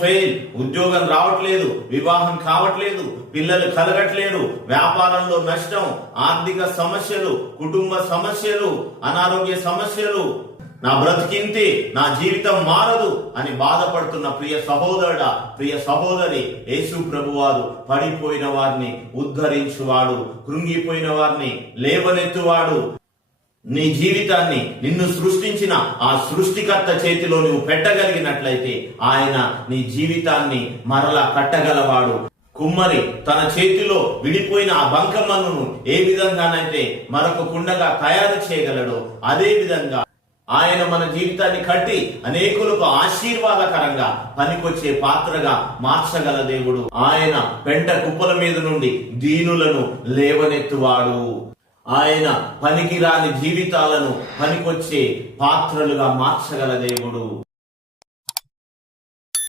Fail, ఉద్యోగం రావట్లేదు, వివాహం కావట్లేదు, పిల్లలు కలగట్లేరు, వ్యాపారంలో నష్టం, ఆర్థిక సమస్యలు, కుటుంబ సమస్యలు, అనారోగ్య సమస్యలు, నా బ్రతికింతే, నా జీవితం మారదు అని బాధపడుతున్న ప్రియ సహోదరుడా, ప్రియ సహోదరి, యేసు ప్రభువారు పడిపోయిన వారిని ఉద్ధరించువాడు, కృంగిపోయిన వారిని లేవనెత్తువాడు. నీ జీవితాన్ని నిన్ను సృష్టించిన ఆ సృష్టికర్త చేతిలో నువ్వు పెట్టగలిగినట్లయితే ఆయన నీ జీవితాన్ని మరలా కట్టగలవాడు. కుమ్మరి తన చేతిలో విడిపోయిన ఆ బంకమన్నును ఏ విధంగానైతే మరొక కుండగా తయారు చేయగలడో అదే విధంగా ఆయన మన జీవితాన్ని కట్టి అనేకులకు ఆశీర్వాదకరంగా పనికొచ్చే పాత్రగా మార్చగల దేవుడు. ఆయన పెంట కుప్పల మీద నుండి దీనులను లేవనెత్తువాడు. ఆయన పనికిరాని జీవితాలను పనికొచ్చే పాత్రలుగా మార్చగల దేవుడు.